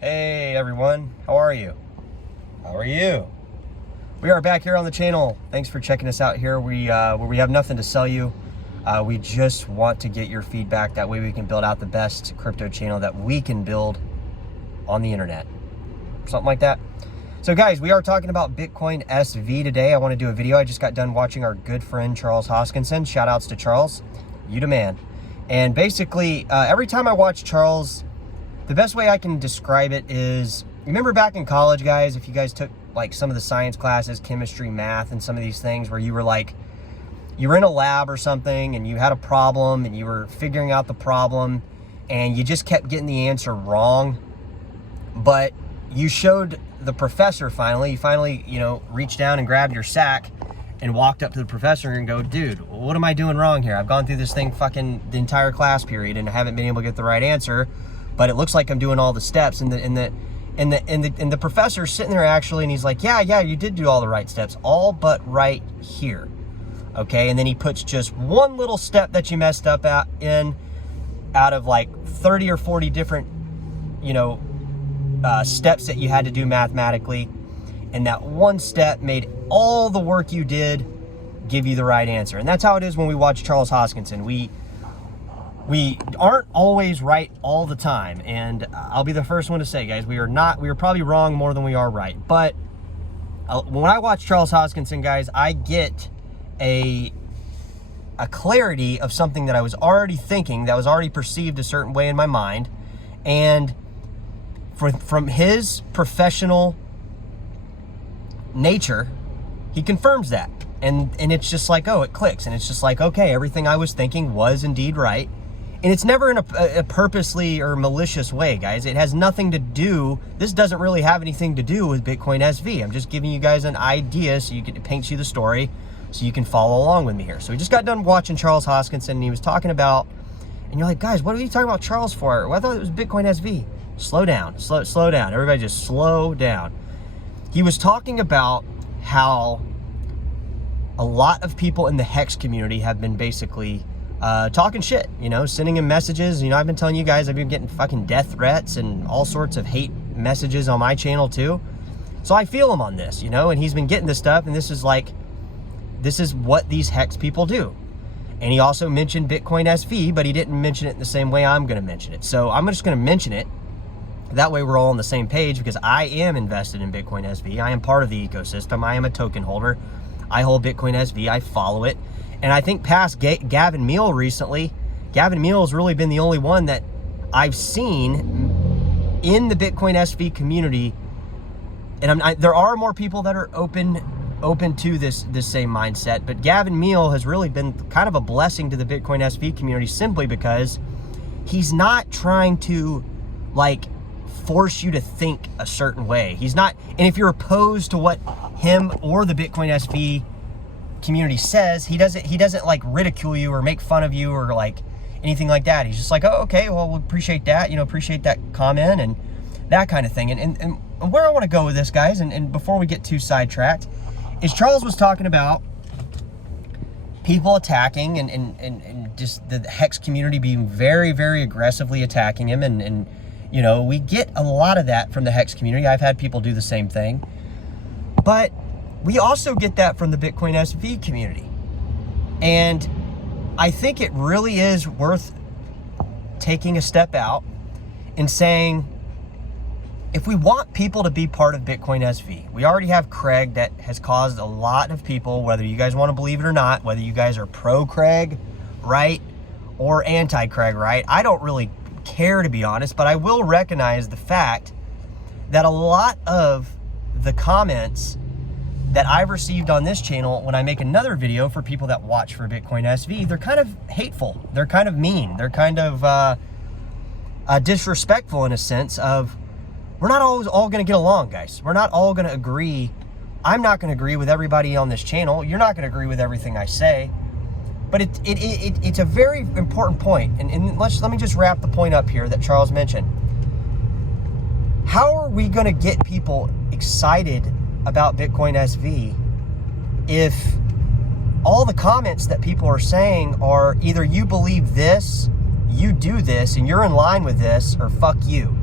Hey everyone, how are you? How are you? We are back here on the channel. Thanks for checking us out here. We have nothing to sell you. We just want to get your feedback. That way we can build out the best crypto channel that we can build on the internet. Something like that. So guys, we are talking about Bitcoin SV today. I want to do a video. I just got done watching our good friend Charles Hoskinson. Shout outs to Charles. You the man. And basically, every time I watch Charles, the best way I can describe it is, remember back in college, guys, if you guys took like some of the science classes, chemistry, math, and some of these things where you were like, you were in a lab or something and you had a problem and you were figuring out the problem and you just kept getting the answer wrong, but you showed the professor finally, you know, reached down and grabbed your sack and walked up to the professor and go, dude, what am I doing wrong here? I've gone through this thing fucking the entire class period and I haven't been able to get the right answer, but it looks like I'm doing all the steps. And the professor's sitting there actually, and he's like, yeah, you did do all the right steps, all but right here. Okay, and then he puts just one little step that you messed up out of like 30 or 40 different, you know, steps that you had to do mathematically. And that one step made all the work you did give you the right answer. And that's how it is when we watch Charles Hoskinson. We aren't always right all the time. And I'll be the first one to say, guys, we are probably wrong more than we are right. But when I watch Charles Hoskinson, guys, I get a clarity of something that I was already thinking, that was already perceived a certain way in my mind. And from his professional nature, he confirms that. And it's just like, oh, it clicks. And it's just like, okay, everything I was thinking was indeed right. And it's never in a purposely or malicious way, guys. It has nothing to do, this doesn't really have anything to do with Bitcoin SV. I'm just giving you guys an idea so it paints you the story so you can follow along with me here. So we just got done watching Charles Hoskinson and he was talking about, and you're like, guys, what are you talking about Charles for? Well, I thought it was Bitcoin SV. Slow down, slow down. Everybody just slow down. He was talking about how a lot of people in the Hex community have been basically talking shit, you know, sending him messages. You know, I've been telling you guys, I've been getting fucking death threats and all sorts of hate messages on my channel too. So I feel him on this, you know, and he's been getting this stuff, and this is what these Hex people do. And he also mentioned Bitcoin SV, but he didn't mention it in the same way I'm going to mention it. So I'm just going to mention it. That way we're all on the same page, because I am invested in Bitcoin SV. I am part of the ecosystem. I am a token holder. I hold Bitcoin SV. I follow it. And I think past Gavin Meal recently, Gavin Meal has really been the only one that I've seen in the Bitcoin SV community. And there are more people that are open to this same mindset, but Gavin Meal has really been kind of a blessing to the Bitcoin SV community, simply because he's not trying to like force you to think a certain way. He's not, and if you're opposed to what him or the Bitcoin SV community says, he doesn't like ridicule you or make fun of you or like anything like that. He's just like, oh, okay, well, we appreciate that, you know, appreciate that comment and that kind of thing. And where I want to go with this, guys, and before we get too sidetracked, is Charles was talking about people attacking and just the Hex community being very, very aggressively attacking him. And you know, we get a lot of that from the Hex community. I've had people do the same thing. But we also get that from the Bitcoin SV community. And I think it really is worth taking a step out and saying, if we want people to be part of Bitcoin SV, we already have Craig that has caused a lot of people, whether you guys want to believe it or not, whether you guys are pro Craig, right, or anti Craig, right, I don't really care, to be honest, but I will recognize the fact that a lot of the comments that I've received on this channel when I make another video for people that watch for Bitcoin SV, they're kind of hateful, they're kind of mean, they're kind of disrespectful in a sense of, we're not always all going to get along, guys. We're not all going to agree. I'm not going to agree with everybody on this channel. You're not going to agree with everything I say. But it's a very important point. And let me just wrap the point up here that Charles mentioned. How are we going to get people excited about Bitcoin SV if all the comments that people are saying are either you believe this, you do this, and you're in line with this, or fuck you?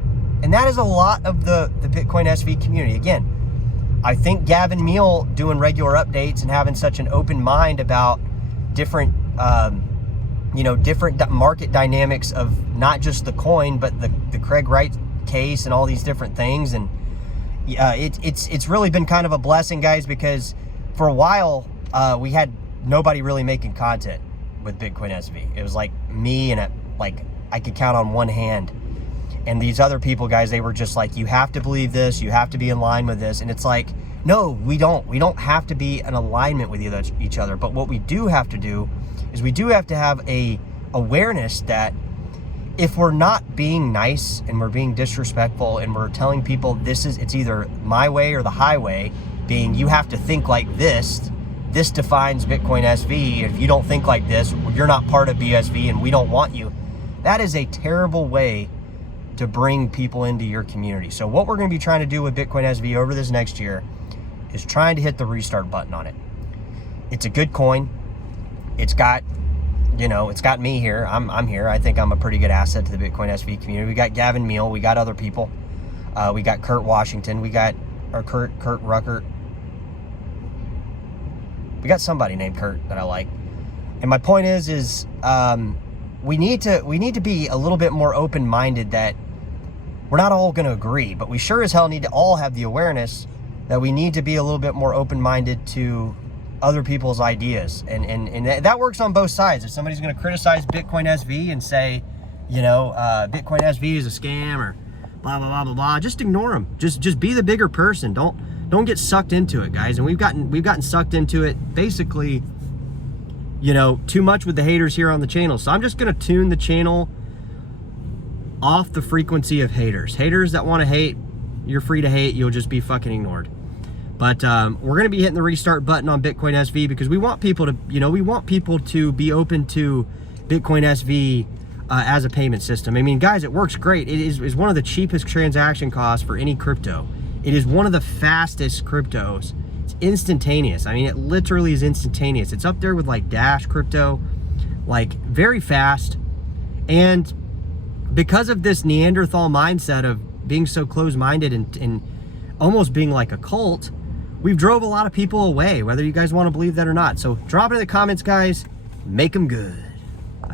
And that is a lot of the Bitcoin SV community. Again, I think Gavin Meal doing regular updates and having such an open mind about different, different market dynamics of not just the coin, but the Craig Wright case and all these different things. And it's really been kind of a blessing, guys, because for a while we had nobody really making content with Bitcoin SV. It was like me and I could count on one hand. And these other people, guys, they were just like, you have to believe this, you have to be in line with this. And it's like, no, we don't have to be in alignment with each other. But what we do have to do is we do have to have a awareness that if we're not being nice and we're being disrespectful and we're telling people it's either my way or the highway, being you have to think like this defines Bitcoin SV. If you don't think like this, you're not part of BSV and we don't want you. That is a terrible way to bring people into your community. So what we're going to be trying to do with Bitcoin SV over this next year is trying to hit the restart button on it. It's a good coin. It's got, it's got me here. I'm here. I think I'm a pretty good asset to the Bitcoin SV community. We got Gavin Meal. We got other people. We got Kurt Washington. We got Kurt Ruckert. We got somebody named Kurt that I like. And my point is we need to be a little bit more open-minded that we're not all going to agree, but we sure as hell need to all have the awareness that we need to be a little bit more open-minded to other people's ideas. And that works on both sides. If somebody's going to criticize Bitcoin SV and say, Bitcoin SV is a scam or blah, blah, blah, blah, blah, just ignore them. Just be the bigger person. Don't get sucked into it, guys. And we've gotten sucked into it basically, too much with the haters here on the channel. So I'm just going to tune the channel off the frequency of haters. Haters that want to hate, you're free to hate. You'll just be fucking ignored. But we're going to be hitting the restart button on Bitcoin SV because we want people to, be open to Bitcoin SV as a payment system. I mean, guys, it works great. It is one of the cheapest transaction costs for any crypto. It is one of the fastest cryptos. It's instantaneous. I mean, it literally is instantaneous. It's up there with like Dash crypto, like very fast. And because of this Neanderthal mindset of being so close-minded and almost being like a cult, we've drove a lot of people away, whether you guys want to believe that or not. So drop it in the comments, guys. Make them good.